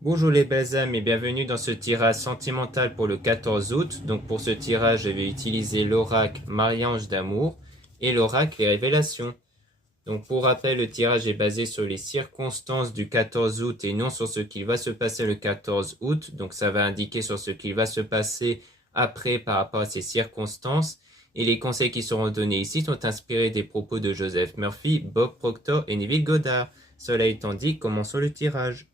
Bonjour les belles âmes et bienvenue dans ce tirage sentimental pour le 14 août. Donc pour ce tirage, je vais utiliser l'oracle Marie-Ange d'amour et l'oracle les révélations. Donc pour rappel, le tirage est basé sur les circonstances du 14 août et non sur ce qu'il va se passer le 14 août. Donc ça va indiquer sur ce qu'il va se passer après par rapport à ces circonstances. Et les conseils qui seront donnés ici sont inspirés des propos de Joseph Murphy, Bob Proctor et Neville Goddard. Cela étant dit, commençons le tirage.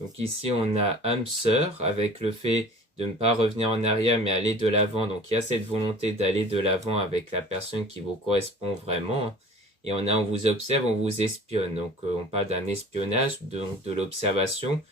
Donc ici, on a âme sœur avec le fait de ne pas revenir en arrière mais aller de l'avant. Donc il y a cette volonté d'aller de l'avant avec la personne qui vous correspond vraiment. Et on vous observe, on vous espionne. Donc on parle d'un espionnage, donc de l'observation.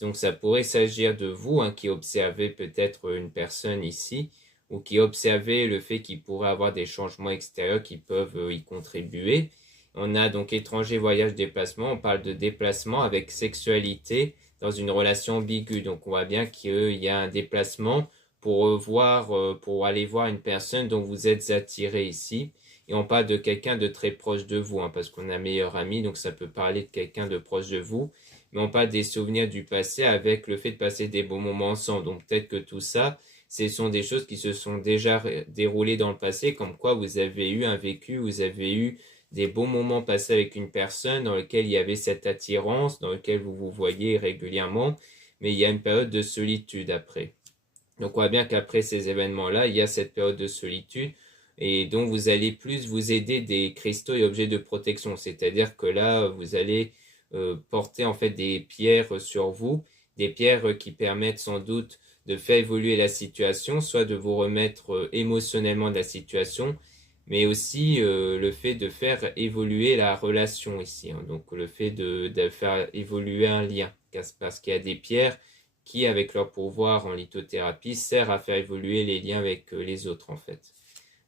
Donc ça pourrait s'agir de vous qui observez peut-être une personne ici ou qui observez le fait qu'il pourrait avoir des changements extérieurs qui peuvent y contribuer. On a donc étranger, voyage, déplacement. On parle de déplacement avec sexualité dans une relation ambiguë. Donc on voit bien qu'il y a un déplacement pour aller voir une personne dont vous êtes attiré ici. Et on parle de quelqu'un de très proche de vous, parce qu'on a meilleur ami, donc ça peut parler de quelqu'un de proche de vous. Mais on parle des souvenirs du passé avec le fait de passer des bons moments ensemble. Donc peut-être que tout ça, ce sont des choses qui se sont déjà déroulées dans le passé, comme quoi vous avez eu un vécu, vous avez eu des bons moments passés avec une personne dans lequel il y avait cette attirance, dans lequel vous vous voyez régulièrement, mais il y a une période de solitude après. Donc on voit bien qu'après ces événements-là, il y a cette période de solitude et donc vous allez plus vous aider des cristaux et objets de protection. C'est-à-dire que là, vous allez porter en fait des pierres sur vous, des pierres qui permettent sans doute de faire évoluer la situation, soit de vous remettre émotionnellement de la situation, mais aussi le fait de faire évoluer la relation ici. Donc le fait de faire évoluer un lien, parce qu'il y a des pierres qui, avec leur pouvoir en lithothérapie, sert à faire évoluer les liens avec les autres en fait.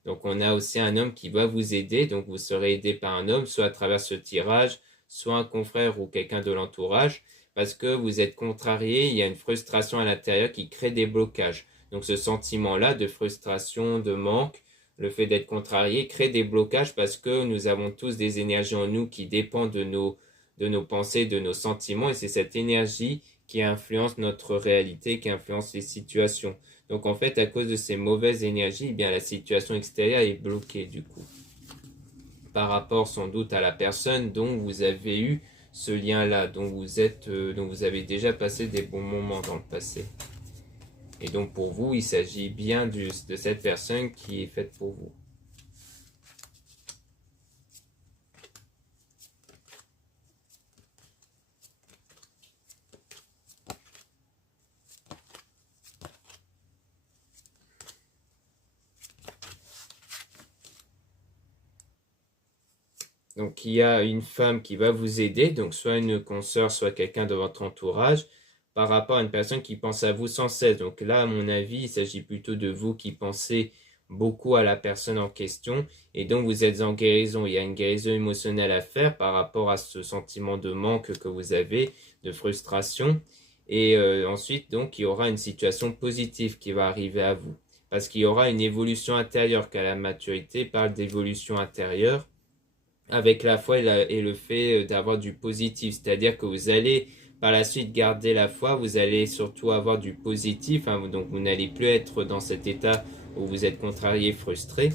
Donc on a aussi un homme qui va vous aider, donc vous serez aidé par un homme, soit à travers ce tirage, soit un confrère ou quelqu'un de l'entourage, parce que vous êtes contrarié, il y a une frustration à l'intérieur qui crée des blocages. Donc ce sentiment-là de frustration, de manque, le fait d'être contrarié crée des blocages parce que nous avons tous des énergies en nous qui dépendent de nos pensées, de nos sentiments, et c'est cette énergie qui influence notre réalité, qui influence les situations. Donc en fait, à cause de ces mauvaises énergies, eh bien la situation extérieure est bloquée du coup. Par rapport sans doute à la personne dont vous avez eu ce lien-là, dont vous avez déjà passé des bons moments dans le passé. Et donc pour vous, il s'agit bien de cette personne qui est faite pour vous. Donc il y a une femme qui va vous aider, donc soit une consoeur, soit quelqu'un de votre entourage, par rapport à une personne qui pense à vous sans cesse. Donc là, à mon avis, il s'agit plutôt de vous qui pensez beaucoup à la personne en question, et donc vous êtes en guérison. Il y a une guérison émotionnelle à faire par rapport à ce sentiment de manque que vous avez, de frustration. Et ensuite, donc, il y aura une situation positive qui va arriver à vous. Parce qu'il y aura une évolution intérieure, car la maturité parle d'évolution intérieure avec la foi et le fait d'avoir du positif. C'est-à-dire que vous allez par la suite garder la foi, vous allez surtout avoir du positif, donc vous n'allez plus être dans cet état où vous êtes contrarié, frustré.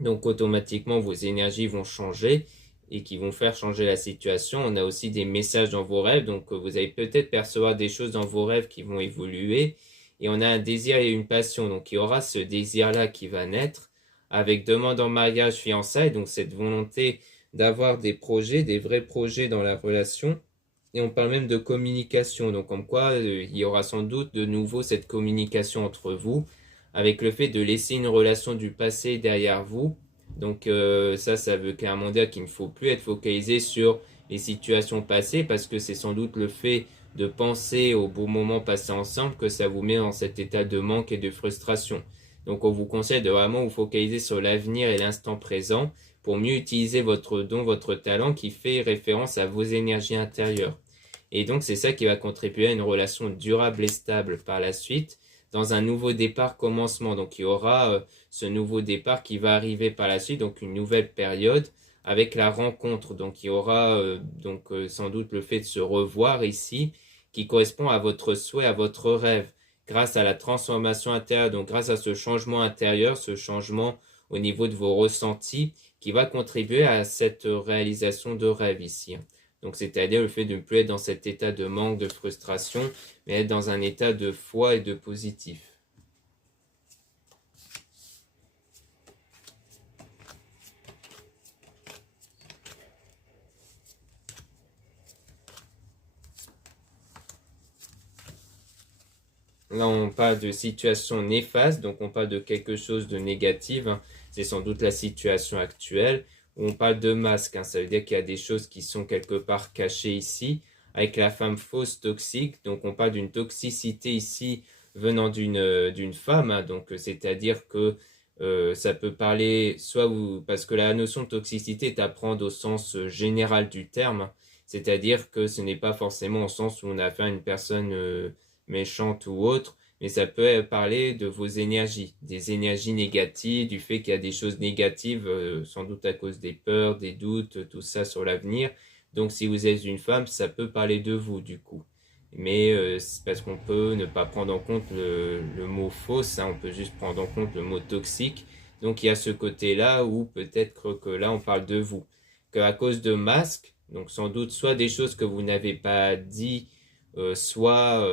Donc automatiquement, vos énergies vont changer et qui vont faire changer la situation. On a aussi des messages dans vos rêves, donc vous allez peut-être percevoir des choses dans vos rêves qui vont évoluer. Et on a un désir et une passion, donc il y aura ce désir-là qui va naître avec demande en mariage, fiançailles, donc cette volonté d'avoir des projets, des vrais projets dans la relation. Et on parle même de communication, donc comme quoi il y aura sans doute de nouveau cette communication entre vous, avec le fait de laisser une relation du passé derrière vous, Donc ça veut clairement dire qu'il ne faut plus être focalisé sur les situations passées parce que c'est sans doute le fait de penser aux beaux moments passés ensemble que ça vous met dans cet état de manque et de frustration. Donc on vous conseille de vraiment vous focaliser sur l'avenir et l'instant présent pour mieux utiliser votre don, votre talent qui fait référence à vos énergies intérieures. Et donc c'est ça qui va contribuer à une relation durable et stable par la suite dans un nouveau départ commencement. Donc il y aura ce nouveau départ qui va arriver par la suite, donc une nouvelle période avec la rencontre. Donc il y aura sans doute le fait de se revoir ici qui correspond à votre souhait, à votre rêve, grâce à la transformation intérieure, donc grâce à ce changement intérieur, ce changement au niveau de vos ressentis qui va contribuer à cette réalisation de rêve ici. Donc c'est-à-dire le fait de ne plus être dans cet état de manque, de frustration, mais être dans un état de foi et de positif. Là, on parle de situation néfaste, donc on parle de quelque chose de négatif. C'est sans doute la situation actuelle. On parle de masque, ça veut dire qu'il y a des choses qui sont quelque part cachées ici. Avec la femme fausse toxique, donc on parle d'une toxicité ici venant d'une femme, donc c'est-à-dire que ça peut parler parce que la notion de toxicité est à prendre au sens général du terme, c'est-à-dire que ce n'est pas forcément au sens où on a affaire à une personne méchante ou autre, mais ça peut parler de vos énergies, des énergies négatives, du fait qu'il y a des choses négatives, sans doute à cause des peurs, des doutes, tout ça sur l'avenir. Donc si vous êtes une femme, ça peut parler de vous du coup. Mais c'est parce qu'on peut ne pas prendre en compte le mot fausse, on peut juste prendre en compte le mot toxique. Donc il y a ce côté-là où peut-être que là on parle de vous. Qu'à cause de masques, donc sans doute soit des choses que vous n'avez pas dit, soit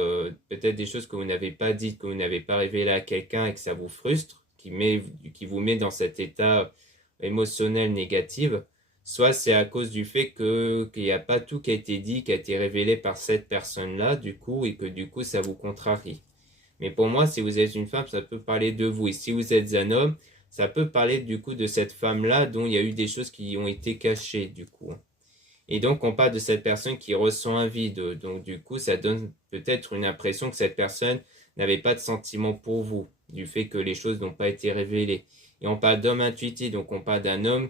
peut-être des choses que vous n'avez pas dites, que vous n'avez pas révélées à quelqu'un et que ça vous frustre, qui vous met dans cet état émotionnel négatif, soit c'est à cause du fait qu'il n'y a pas tout qui a été dit, qui a été révélé par cette personne-là, du coup, et que du coup ça vous contrarie. Mais pour moi, si vous êtes une femme, ça peut parler de vous. Et si vous êtes un homme, ça peut parler du coup de cette femme-là dont il y a eu des choses qui ont été cachées, du coup. Et donc, on parle de cette personne qui ressent un vide. Donc, du coup, ça donne peut-être une impression que cette personne n'avait pas de sentiment pour vous, du fait que les choses n'ont pas été révélées. Et on parle d'homme intuitif, donc on parle d'un homme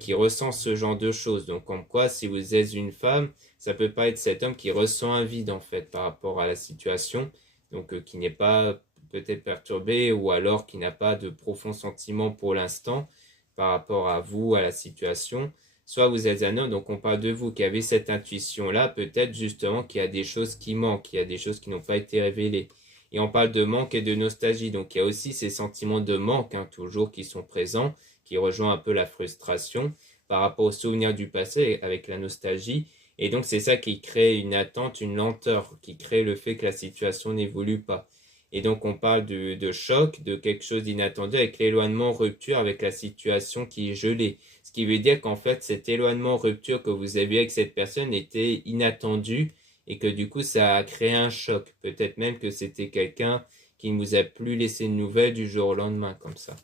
qui ressent ce genre de choses. Donc, comme quoi, si vous êtes une femme, ça peut pas être cet homme qui ressent un vide, en fait, par rapport à la situation. Donc, qui n'est pas peut-être perturbé ou alors qui n'a pas de profond sentiment pour l'instant par rapport à vous, à la situation. Soit vous êtes un homme, donc on parle de vous qui avez cette intuition-là, peut-être justement qu'il y a des choses qui manquent, il y a des choses qui n'ont pas été révélées. Et on parle de manque et de nostalgie, donc il y a aussi ces sentiments de manque, toujours qui sont présents, qui rejoignent un peu la frustration par rapport aux souvenirs du passé avec la nostalgie. Et donc c'est ça qui crée une attente, une lenteur, qui crée le fait que la situation n'évolue pas. Et donc on parle de choc, de quelque chose d'inattendu avec l'éloignement, rupture avec la situation qui est gelée. Ce qui veut dire qu'en fait, cet éloignement, rupture que vous avez avec cette personne était inattendu et que du coup, ça a créé un choc. Peut-être même que c'était quelqu'un qui ne vous a plus laissé de nouvelles du jour au lendemain, comme ça.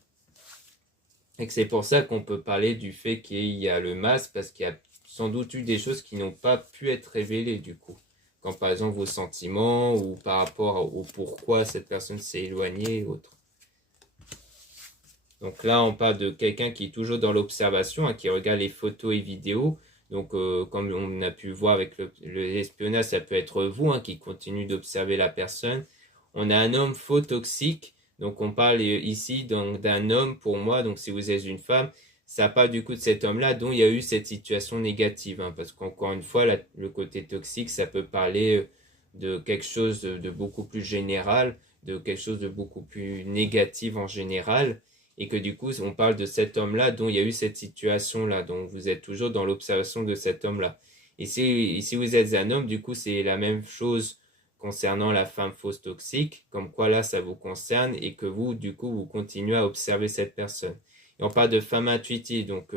Et que c'est pour ça qu'on peut parler du fait qu'il y a le masque, parce qu'il y a sans doute eu des choses qui n'ont pas pu être révélées, du coup. Quand par exemple vos sentiments ou par rapport au pourquoi cette personne s'est éloignée et autres. Donc là, on parle de quelqu'un qui est toujours dans l'observation, qui regarde les photos et vidéos. Donc, comme on a pu voir avec l'espionnage, ça peut être vous qui continue d'observer la personne. On a un homme faux toxique. Donc, on parle ici d'un homme pour moi. Donc, si vous êtes une femme, ça parle du coup de cet homme-là dont il y a eu cette situation négative. Parce qu'encore une fois, le côté toxique, ça peut parler de quelque chose de beaucoup plus général, de quelque chose de beaucoup plus négatif en général et que du coup on parle de cet homme-là dont il y a eu cette situation-là, donc vous êtes toujours dans l'observation de cet homme-là. Et si vous êtes un homme, du coup c'est la même chose concernant la femme fausse toxique, comme quoi là ça vous concerne et que vous du coup vous continuez à observer cette personne. Et on parle de femme intuitive, donc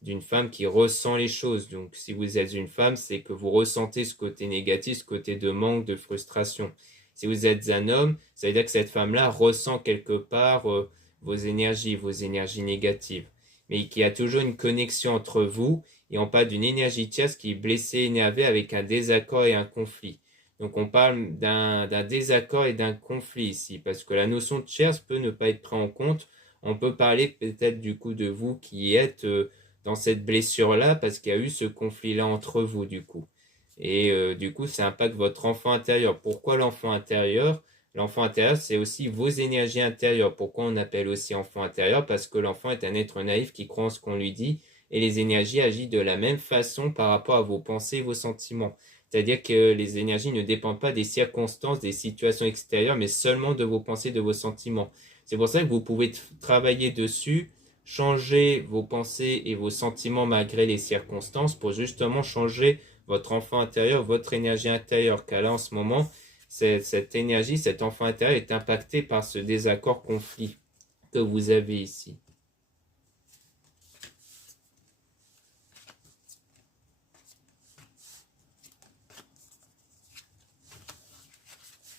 d'une femme qui ressent les choses. Donc si vous êtes une femme, c'est que vous ressentez ce côté négatif, ce côté de manque, de frustration. Si vous êtes un homme, ça veut dire que cette femme-là ressent quelque part vos énergies négatives. mais qu'il y a toujours une connexion entre vous, et on parle d'une énergie tierce qui est blessée, énervée avec un désaccord et un conflit. Donc on parle d'un désaccord et d'un conflit ici, parce que la notion de tierce peut ne pas être prise en compte. On peut parler peut-être du coup de vous qui êtes dans cette blessure-là, parce qu'il y a eu ce conflit-là entre vous du coup. Et du coup, ça impacte votre enfant intérieur. Pourquoi l'enfant intérieur? L'enfant intérieur, c'est aussi vos énergies intérieures. Pourquoi on appelle aussi enfant intérieur? Parce que l'enfant est un être naïf qui croit en ce qu'on lui dit et les énergies agissent de la même façon par rapport à vos pensées et vos sentiments. C'est-à-dire que les énergies ne dépendent pas des circonstances, des situations extérieures, mais seulement de vos pensées, de vos sentiments. C'est pour ça que vous pouvez travailler dessus, changer vos pensées et vos sentiments malgré les circonstances pour justement changer votre enfant intérieur, votre énergie intérieure. Car là, en ce moment, cette énergie, cet enfant intérieur est impacté par ce désaccord conflit que vous avez ici.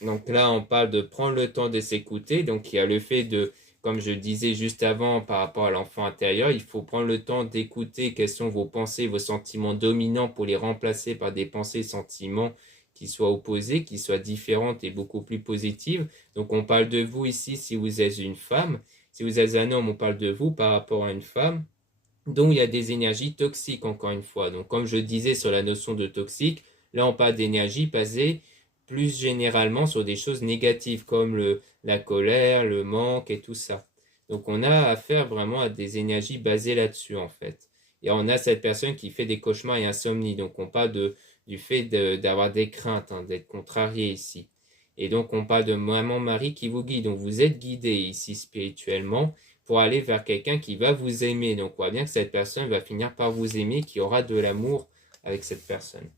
Donc là, on parle de prendre le temps de s'écouter. Donc il y a le fait de, comme je disais juste avant par rapport à l'enfant intérieur, il faut prendre le temps d'écouter quelles sont vos pensées, vos sentiments dominants pour les remplacer par des pensées et sentiments qui soient opposés, qui soient différentes et beaucoup plus positives. Donc on parle de vous ici si vous êtes une femme. Si vous êtes un homme, on parle de vous par rapport à une femme. Donc il y a des énergies toxiques encore une fois. Donc comme je disais sur la notion de toxique, là on parle d'énergie basée plus généralement sur des choses négatives comme la colère, le manque et tout ça. Donc on a affaire vraiment à des énergies basées là-dessus en fait. Et on a cette personne qui fait des cauchemars et insomnie. Donc on parle du fait d'avoir des craintes, hein, d'être contrarié ici. Et donc on parle de maman Marie qui vous guide. Donc vous êtes guidé ici spirituellement pour aller vers quelqu'un qui va vous aimer. Donc on voit bien que cette personne va finir par vous aimer, qui aura de l'amour avec cette personne.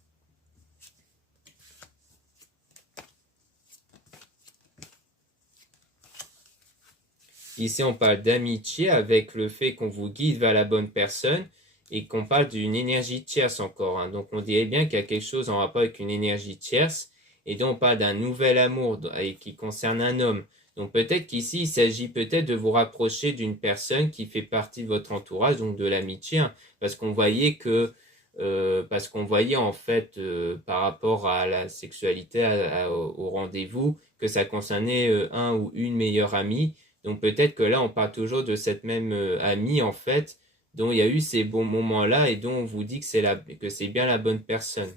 Ici, on parle d'amitié avec le fait qu'on vous guide vers la bonne personne et qu'on parle d'une énergie tierce encore, hein. Donc, on dirait bien qu'il y a quelque chose en rapport avec une énergie tierce. Et donc, on parle d'un nouvel amour qui concerne un homme. Donc, peut-être qu'ici, il s'agit peut-être de vous rapprocher d'une personne qui fait partie de votre entourage, donc de l'amitié, hein, parce qu'on voyait en fait par rapport à la sexualité, au rendez-vous, que ça concernait un ou une meilleure amie. Donc peut-être que là, on parle toujours de cette même amie, en fait, dont il y a eu ces bons moments-là et dont on vous dit que c'est bien la bonne personne.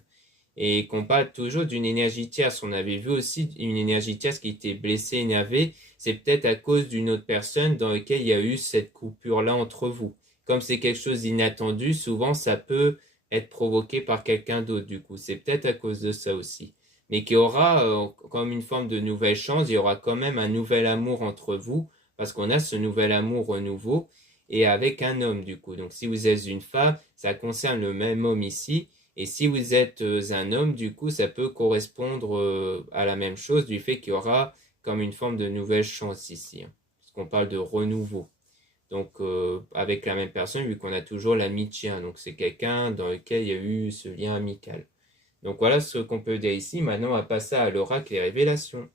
Et qu'on parle toujours d'une énergie tierce. On avait vu aussi une énergie tierce qui était blessée, énervée. C'est peut-être à cause d'une autre personne dans laquelle il y a eu cette coupure-là entre vous. Comme c'est quelque chose d'inattendu, souvent ça peut être provoqué par quelqu'un d'autre, du coup. C'est peut-être à cause de ça aussi. Mais qu'il y aura, comme une forme de nouvelle chance, il y aura quand même un nouvel amour entre vous, parce qu'on a ce nouvel amour nouveau, et avec un homme, du coup. Donc si vous êtes une femme, ça concerne le même homme ici, et si vous êtes un homme, du coup, ça peut correspondre à la même chose, du fait qu'il y aura comme une forme de nouvelle chance ici, hein, parce qu'on parle de renouveau. Donc avec la même personne, vu qu'on a toujours l'amitié, hein, donc c'est quelqu'un dans lequel il y a eu ce lien amical. Donc voilà ce qu'on peut dire ici. Maintenant, on va passer à l'oracle et révélations.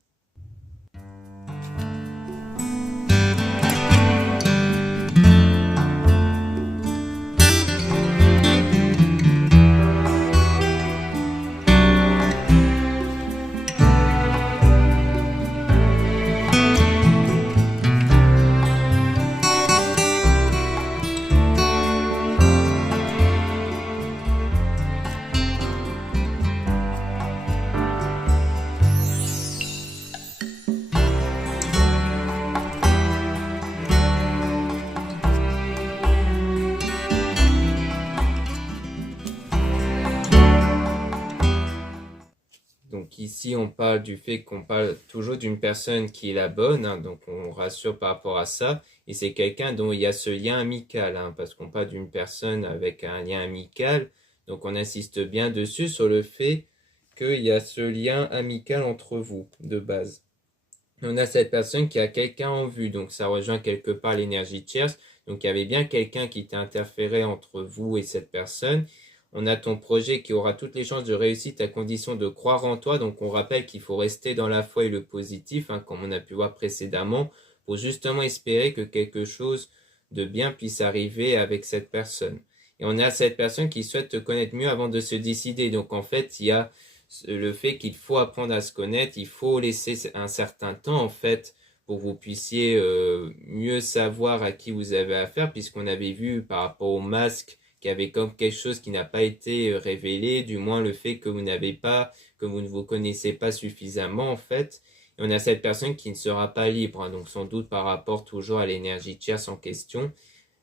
Donc ici, on parle du fait qu'on parle toujours d'une personne qui est la bonne, hein, donc on rassure par rapport à ça. Et c'est quelqu'un dont il y a ce lien amical, hein, parce qu'on parle d'une personne avec un lien amical. Donc on insiste bien dessus sur le fait qu'il y a ce lien amical entre vous, de base. On a cette personne qui a quelqu'un en vue, donc ça rejoint quelque part l'énergie tierce. Donc il y avait bien quelqu'un qui t'a interféré entre vous et cette personne. On a ton projet qui aura toutes les chances de réussite à condition de croire en toi. Donc on rappelle qu'il faut rester dans la foi et le positif, hein, comme on a pu voir précédemment, pour justement espérer que quelque chose de bien puisse arriver avec cette personne. Et on a cette personne qui souhaite te connaître mieux avant de se décider. Donc en fait, il y a le fait qu'il faut apprendre à se connaître, il faut laisser un certain temps en fait pour que vous puissiez mieux savoir à qui vous avez affaire, puisqu'on avait vu par rapport au masque qu'il y avait comme quelque chose qui n'a pas été révélé, du moins le fait que vous n'avez pas, que vous ne vous connaissez pas suffisamment en fait. Et on a cette personne qui ne sera pas libre, hein, donc sans doute par rapport toujours à l'énergie tierce en question.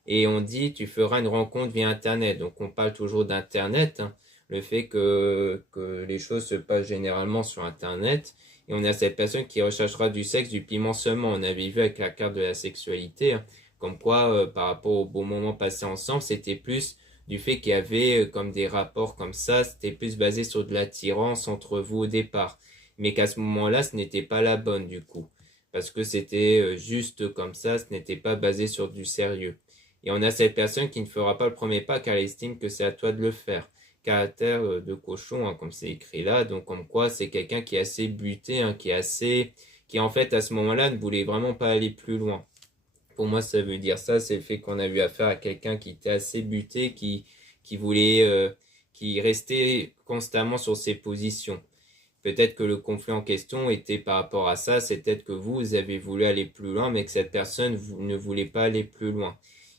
Et on dit tu feras une rencontre via Internet. Donc on parle toujours d'Internet, hein, le fait que les choses se passent généralement sur Internet. Et on a cette personne qui recherchera du sexe, du piment seulement. On avait vu avec la carte de la sexualité, hein, comme quoi par rapport au bon moment passé ensemble, c'était plus du fait qu'il y avait comme des rapports comme ça, c'était plus basé sur de l'attirance entre vous au départ. Mais qu'à ce moment-là, ce n'était pas la bonne du coup. Parce que c'était juste comme ça, ce n'était pas basé sur du sérieux. Et on a cette personne qui ne fera pas le premier pas car elle estime que c'est à toi de le faire. Caractère de cochon, hein, comme c'est écrit là, donc comme quoi c'est quelqu'un qui est assez buté, hein, qui en fait à ce moment-là ne voulait vraiment pas aller plus loin. Pour moi, ça veut dire ça, c'est le fait qu'on a eu affaire à quelqu'un qui était assez buté, qui voulait, qui restait constamment sur ses positions. Peut-être que le conflit en question était par rapport à ça, c'est peut-être que vous avez voulu aller plus loin, mais que cette personne ne voulait pas aller plus loin.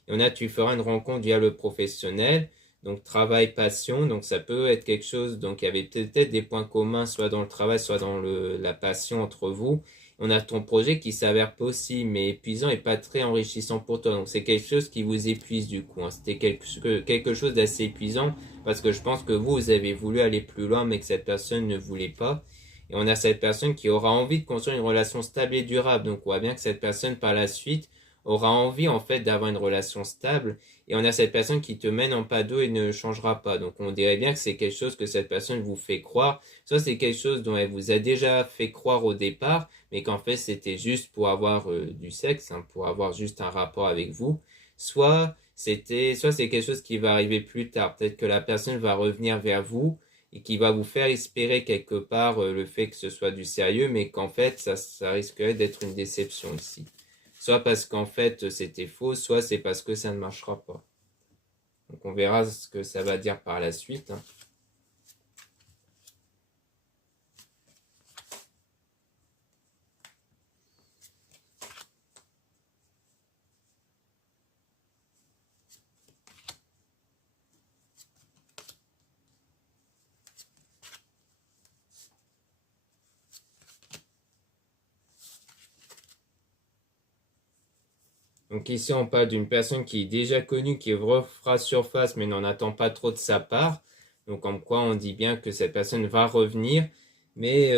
Et on a, tu feras une rencontre via le professionnel, donc travail, passion, donc ça peut être quelque chose, donc il y avait peut-être des points communs, soit dans le travail, soit dans la passion entre vous. On a ton projet qui s'avère possible, mais épuisant et pas très enrichissant pour toi. Donc c'est quelque chose qui vous épuise du coup, hein. C'était quelque chose d'assez épuisant parce que je pense que vous avez voulu aller plus loin, mais que cette personne ne voulait pas. Et on a cette personne qui aura envie de construire une relation stable et durable. Donc on voit bien que cette personne par la suite aura envie en fait d'avoir une relation stable. Et on a cette personne qui te mène en pas d'eau et ne changera pas. Donc on dirait bien que c'est quelque chose que cette personne vous fait croire. Soit c'est quelque chose dont elle vous a déjà fait croire au départ, mais qu'en fait c'était juste pour avoir du sexe, hein, pour avoir juste un rapport avec vous. Soit c'est quelque chose qui va arriver plus tard. Peut-être que la personne va revenir vers vous et qui va vous faire espérer quelque part le fait que ce soit du sérieux, mais qu'en fait ça risquerait d'être une déception ici. Soit parce qu'en fait c'était faux, soit c'est parce que ça ne marchera pas. Donc on verra ce que ça va dire par la suite, hein. Donc ici, on parle d'une personne qui est déjà connue, qui refera surface, mais n'en attend pas trop de sa part. Donc comme quoi, on dit bien que cette personne va revenir, mais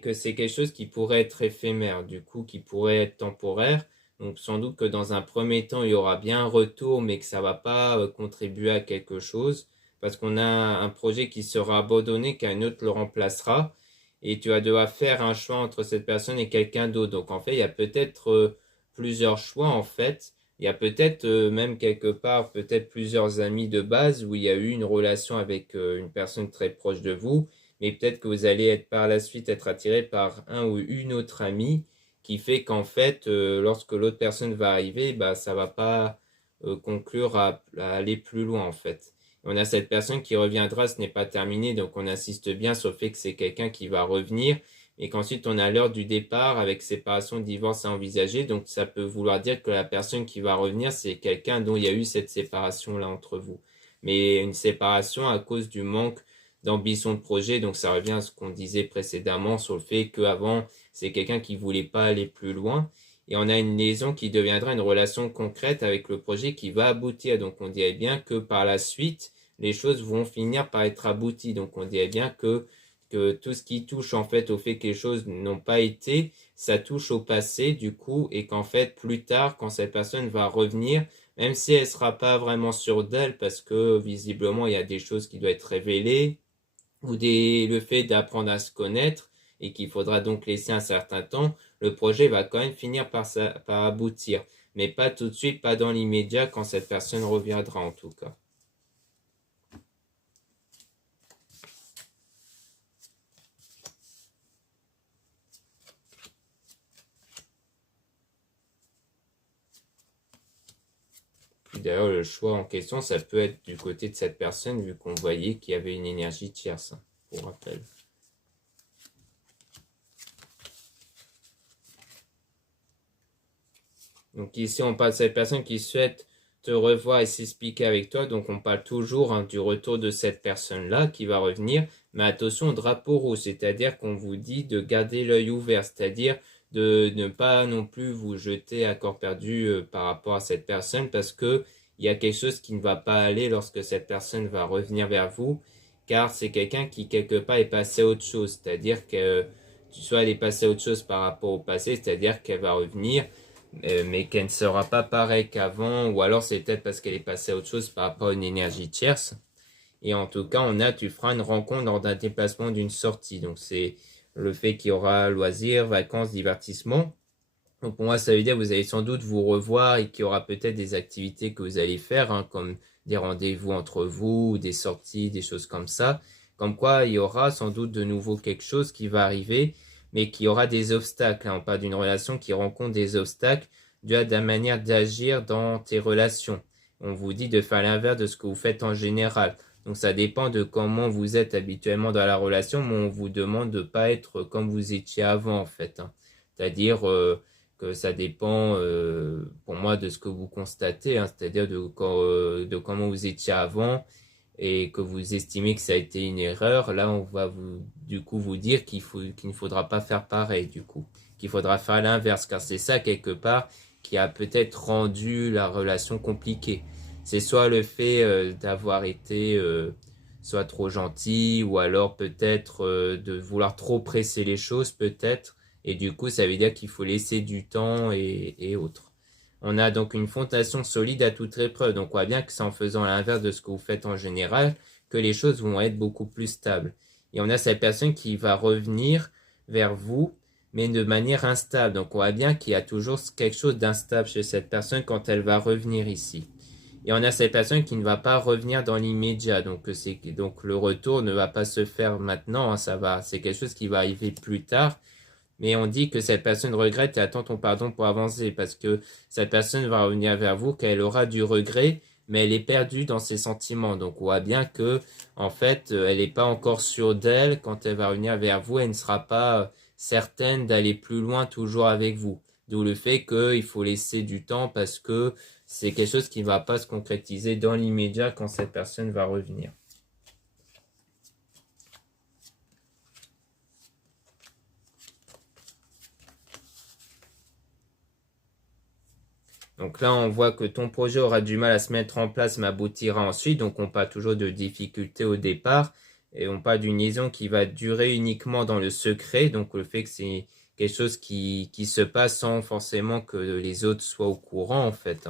que c'est quelque chose qui pourrait être éphémère, du coup, qui pourrait être temporaire. Donc sans doute que dans un premier temps, il y aura bien un retour, mais que ça va pas contribuer à quelque chose, parce qu'on a un projet qui sera abandonné, qu'un autre le remplacera, et tu vas devoir faire un choix entre cette personne et quelqu'un d'autre. Donc en fait, il y a peut-être plusieurs choix en fait. Il y a peut-être même quelque part peut-être plusieurs amis de base où il y a eu une relation avec une personne très proche de vous, mais peut-être que vous allez être par la suite être attiré par un ou une autre amie qui fait qu'en fait lorsque l'autre personne va arriver, bah ça va pas conclure à aller plus loin en fait. On a cette personne qui reviendra, ce n'est pas terminé, donc on insiste bien sur le fait que c'est quelqu'un qui va revenir et qu'ensuite on a l'heure du départ avec séparation, divorce à envisager. Donc ça peut vouloir dire que la personne qui va revenir, c'est quelqu'un dont il y a eu cette séparation-là entre vous. Mais une séparation à cause du manque d'ambition de projet. Donc ça revient à ce qu'on disait précédemment sur le fait qu'avant, c'est quelqu'un qui voulait pas aller plus loin. Et on a une liaison qui deviendra une relation concrète avec le projet qui va aboutir. Donc on dirait bien que par la suite, les choses vont finir par être abouties. Donc on dirait bien que tout ce qui touche en fait au fait que les choses n'ont pas été, ça touche au passé du coup, et qu'en fait plus tard, quand cette personne va revenir, même si elle sera pas vraiment sûre d'elle, parce que visiblement il y a des choses qui doivent être révélées, ou le fait d'apprendre à se connaître, et qu'il faudra donc laisser un certain temps, le projet va quand même finir par aboutir. Mais pas tout de suite, pas dans l'immédiat, quand cette personne reviendra en tout cas. puis d'ailleurs, le choix en question, ça peut être du côté de cette personne, vu qu'on voyait qu'il y avait une énergie tierce, hein, pour rappel. Donc ici, on parle de cette personne qui souhaite te revoir et s'expliquer avec toi. Donc on parle toujours, hein, du retour de cette personne-là qui va revenir. Mais attention au drapeau rouge, c'est-à-dire qu'on vous dit de garder l'œil ouvert, c'est-à-dire de ne pas non plus vous jeter à corps perdu par rapport à cette personne, parce que il y a quelque chose qui ne va pas aller lorsque cette personne va revenir vers vous, car c'est quelqu'un qui quelque part est passé à autre chose, c'est-à-dire que soit elle est passée à autre chose par rapport au passé, c'est-à-dire qu'elle va revenir mais qu'elle ne sera pas pareille qu'avant, ou alors c'est peut-être parce qu'elle est passée à autre chose par rapport à une énergie tierce. Et en tout cas, tu feras une rencontre lors d'un déplacement, d'une sortie. Donc c'est le fait qu'il y aura loisirs, vacances, divertissement. Donc pour moi, ça veut dire que vous allez sans doute vous revoir et qu'il y aura peut-être des activités que vous allez faire, hein, comme des rendez-vous entre vous, des sorties, des choses comme ça. Comme quoi, il y aura sans doute de nouveau quelque chose qui va arriver, mais qu'il y aura des obstacles, hein. On parle d'une relation qui rencontre des obstacles dû à la manière d'agir dans tes relations. On vous dit de faire l'inverse de ce que vous faites en général. Donc ça dépend de comment vous êtes habituellement dans la relation, mais on vous demande de ne pas être comme vous étiez avant, en fait, hein. C'est-à-dire que ça dépend, pour moi, de ce que vous constatez, hein, c'est-à-dire de comment vous étiez avant et que vous estimez que ça a été une erreur. Là, on va du coup, vous dire qu'il ne faudra pas faire pareil, du coup, qu'il faudra faire l'inverse, car c'est ça, quelque part, qui a peut-être rendu la relation compliquée. C'est soit le fait d'avoir été soit trop gentil, ou alors peut-être de vouloir trop presser les choses, peut-être. Et du coup, ça veut dire qu'il faut laisser du temps et autres. On a donc une fondation solide à toute épreuve. Donc on voit bien que c'est en faisant l'inverse de ce que vous faites en général que les choses vont être beaucoup plus stables. Et on a cette personne qui va revenir vers vous, mais de manière instable. Donc on voit bien qu'il y a toujours quelque chose d'instable chez cette personne quand elle va revenir ici. Et on a cette personne qui ne va pas revenir dans l'immédiat. Donc le retour ne va pas se faire maintenant, hein, c'est quelque chose qui va arriver plus tard. Mais on dit que cette personne regrette et attend ton pardon pour avancer, parce que cette personne va revenir vers vous, qu'elle aura du regret, mais elle est perdue dans ses sentiments. Donc on voit bien que, en fait, elle n'est pas encore sûre d'elle. Quand elle va revenir vers vous, elle ne sera pas certaine d'aller plus loin toujours avec vous. D'où le fait qu'il faut laisser du temps, parce que c'est quelque chose qui ne va pas se concrétiser dans l'immédiat quand cette personne va revenir. Donc là, on voit que ton projet aura du mal à se mettre en place, mais aboutira ensuite. Donc on parle toujours de difficultés au départ. Et on parle d'une liaison qui va durer uniquement dans le secret. Donc le fait que c'est quelque chose qui se passe sans forcément que les autres soient au courant, en fait.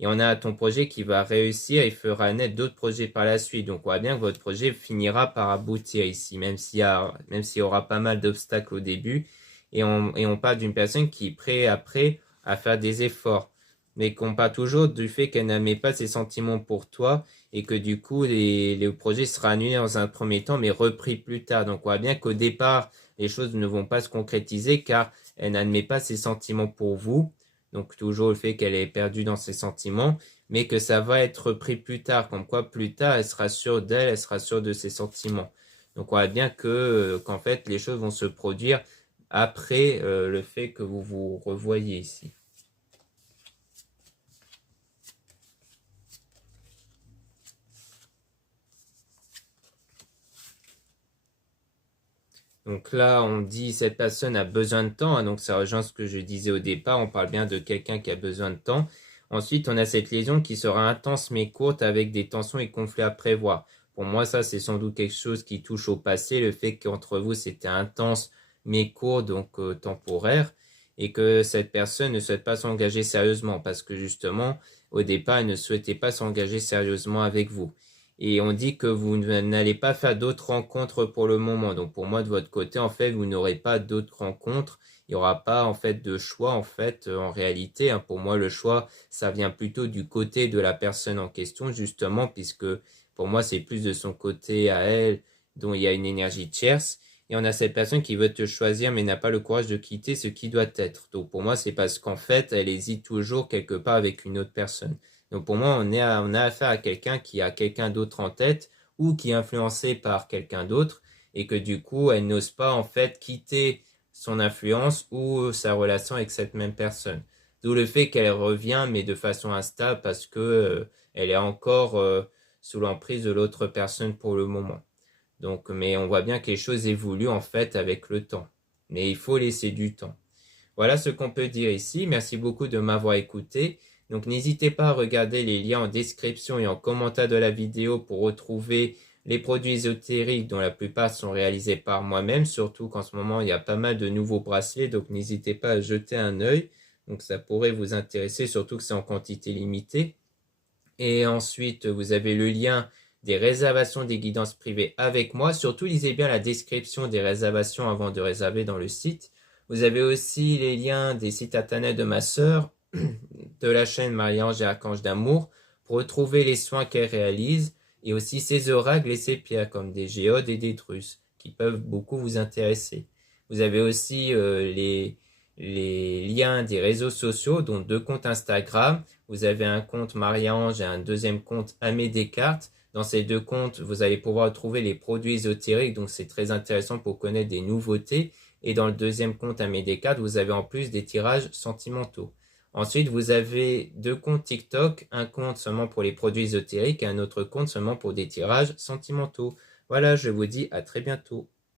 Et on a ton projet qui va réussir et fera naître d'autres projets par la suite. Donc on voit bien que votre projet finira par aboutir ici, même s'il y aura pas mal d'obstacles au début. Et on parle d'une personne qui est prête après à faire des efforts, mais qu'on parle toujours du fait qu'elle n'admet pas ses sentiments pour toi et que du coup, le projet sera annulé dans un premier temps, mais repris plus tard. Donc, on voit bien qu'au départ, les choses ne vont pas se concrétiser car elle n'admet pas ses sentiments pour vous. Donc, toujours le fait qu'elle est perdue dans ses sentiments, mais que ça va être repris plus tard. Comme quoi, plus tard, elle sera sûre d'elle, elle sera sûre de ses sentiments. Donc, on voit bien qu'en fait, les choses vont se produire après le fait que vous vous revoyez ici. Donc là, on dit cette personne a besoin de temps, hein, donc ça rejoint ce que je disais au départ, on parle bien de quelqu'un qui a besoin de temps. Ensuite, on a cette liaison qui sera intense mais courte avec des tensions et conflits à prévoir. Pour moi, ça, c'est sans doute quelque chose qui touche au passé, le fait qu'entre vous, c'était intense mais court, donc temporaire, et que cette personne ne souhaite pas s'engager sérieusement, parce que justement, au départ, elle ne souhaitait pas s'engager sérieusement avec vous. Et on dit que vous n'allez pas faire d'autres rencontres pour le moment. Donc pour moi, de votre côté, en fait, vous n'aurez pas d'autres rencontres. Il n'y aura pas en fait de choix en fait en réalité, hein. Pour moi, le choix, ça vient plutôt du côté de la personne en question, justement, puisque pour moi, c'est plus de son côté à elle, dont il y a une énergie tierce. Et on a cette personne qui veut te choisir, mais n'a pas le courage de quitter ce qui doit être. Donc pour moi, c'est parce qu'en fait, elle hésite toujours quelque part avec une autre personne. Donc pour moi, on a affaire à quelqu'un qui a quelqu'un d'autre en tête ou qui est influencé par quelqu'un d'autre et que du coup, elle n'ose pas en fait quitter son influence ou sa relation avec cette même personne. D'où le fait qu'elle revient, mais de façon instable parce que elle est encore sous l'emprise de l'autre personne pour le moment. Donc, mais on voit bien que les choses évoluent en fait avec le temps. Mais il faut laisser du temps. Voilà ce qu'on peut dire ici. Merci beaucoup de m'avoir écouté. Donc n'hésitez pas à regarder les liens en description et en commentaire de la vidéo pour retrouver les produits ésotériques dont la plupart sont réalisés par moi-même, surtout qu'en ce moment il y a pas mal de nouveaux bracelets, donc n'hésitez pas à jeter un œil. Donc ça pourrait vous intéresser, surtout que c'est en quantité limitée. Et ensuite, vous avez le lien des réservations des guidances privées avec moi. Surtout, lisez bien la description des réservations avant de réserver dans le site. Vous avez aussi les liens des sites internet de ma sœur, de la chaîne Marie-Ange et Archange d'Amour, pour retrouver les soins qu'elle réalise, et aussi ses oracles et ses pierres, comme des géodes et des drusses, qui peuvent beaucoup vous intéresser. Vous avez aussi les liens des réseaux sociaux, dont 2 comptes Instagram. Vous avez un compte Marie-Ange et un deuxième compte Amé Descartes. Dans ces 2 comptes, vous allez pouvoir trouver les produits ésotériques, donc c'est très intéressant pour connaître des nouveautés. Et dans le deuxième compte Amé Descartes, vous avez en plus des tirages sentimentaux. Ensuite, vous avez 2 comptes TikTok, un compte seulement pour les produits ésotériques et un autre compte seulement pour des tirages sentimentaux. Voilà, je vous dis à très bientôt.